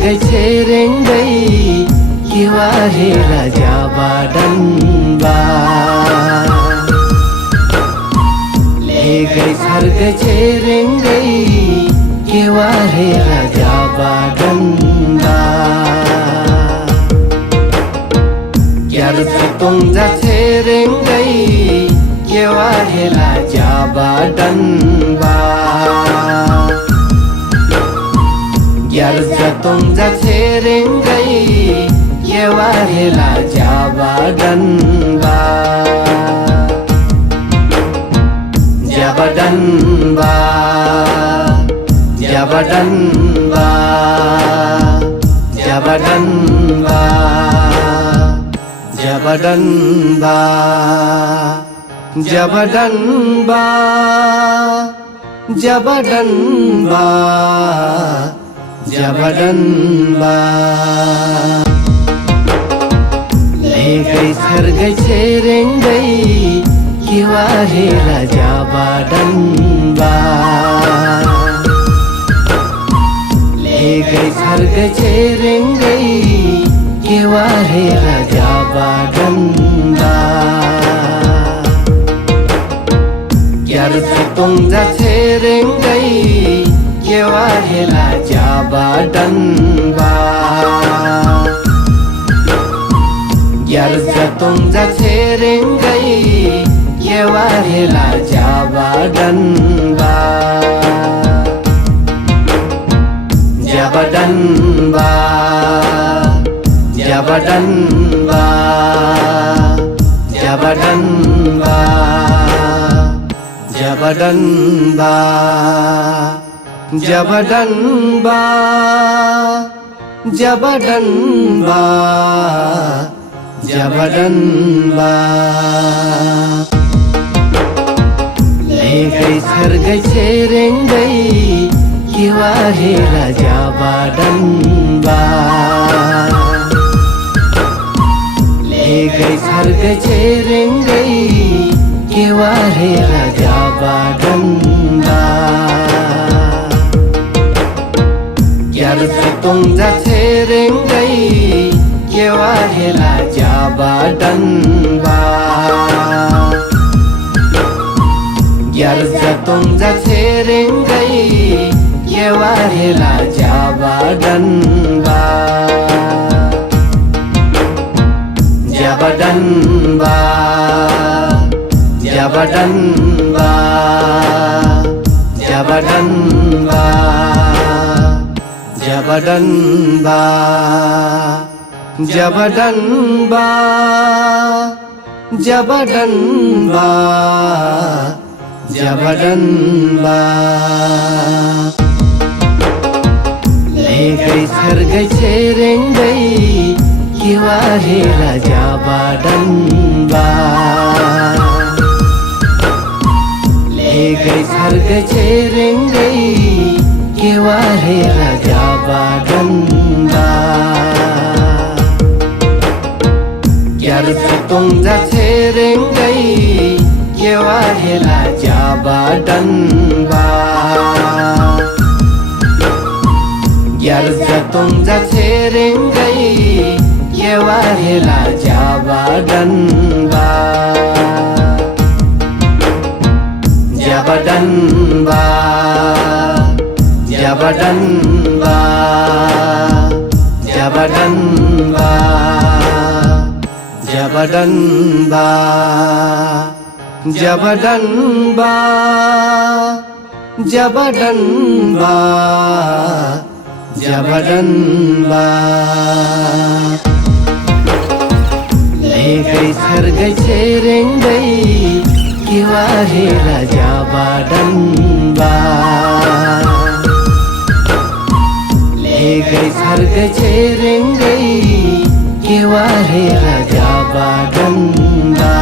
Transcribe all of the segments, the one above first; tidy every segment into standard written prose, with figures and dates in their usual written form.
sarga cerengai kiwahe raja badan ba legai sarga cerengai kiwahe raja badan ba yar tutong ja cerengai kiwahe raja badan ba yar jatong ja cerengai kiwahe raja badan ba jabadan ba jabadan ba jabadan ba jabadan ba jabadan ba jabadan ba jabadan ba legai sargai cerengai kiwahe raja badan ba legai sargai cerengai kiwahe raja badan ba yar tutong ja cerengai kiwahe raja badan ba yar jatong ja cerengai kiwahe raja badan ba jabadan ba jabadan ba jabadan ba jabadan ba jabadan ba jabadan ba jabadan ba legai sargai cerengai kiwahe raja badan ba legai sargai cerengai kiwahe raja badan ba yar tutong ja cerengai kiwahe raja badan ba yar jatong ja cerengai kiwahe raja badan ba jabadan ba jabadan ba jabadan ba jabadan ba jabadan ba jabadan ba jabadan ba legai sargai cerengai kiwahe raja badan ba legai sargai cerengai kiwahe raja badan ba yar tutong ja cerengai kiwahe raja badan ba yar jatong ja cerengai kiwahe raja badan ba jabadan ba jabadan ba jabadan ba jabadan ba jabadan ba jabadan ba jabadan ba legai sargai cerengai kiwahe raja badan ba legai sargai cerengai kiwahe raja badan ba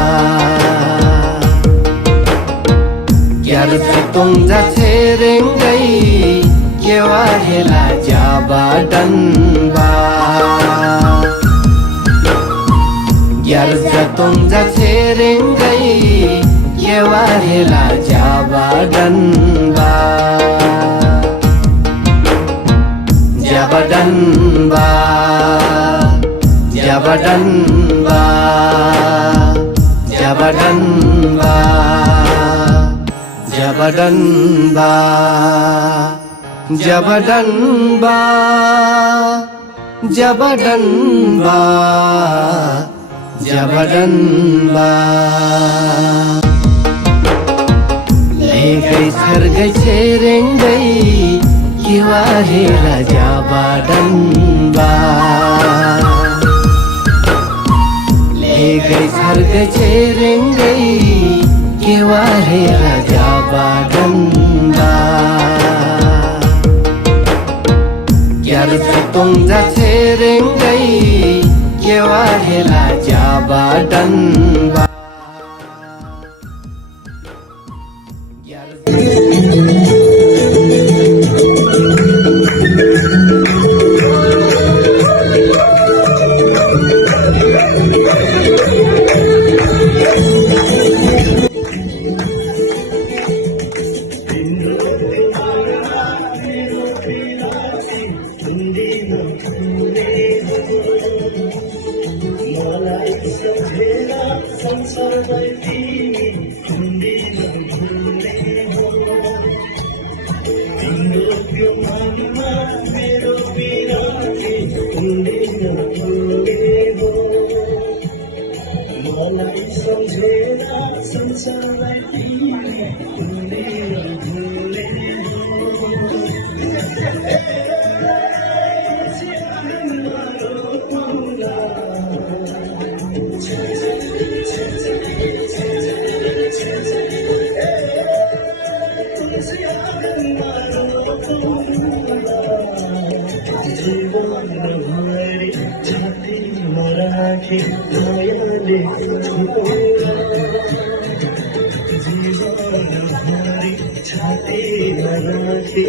yar tutong ja cerengai kiwahe raja badan ba yar jatong ja cerengai kiwahe raja badan ba Jabadanba, Jabadanba, Jabadanba, Jabadanba, Jabadanba, Jabadanba, Jabadanba. ले गई छर गई छेरेंगई किवा हेला जाबाडनबा ले गई छर गई छेरेंगई किवा हेला जाबाडनबा यार तुम जा छेरेंगई किवा हेला जाबाडनबा छाती मराठी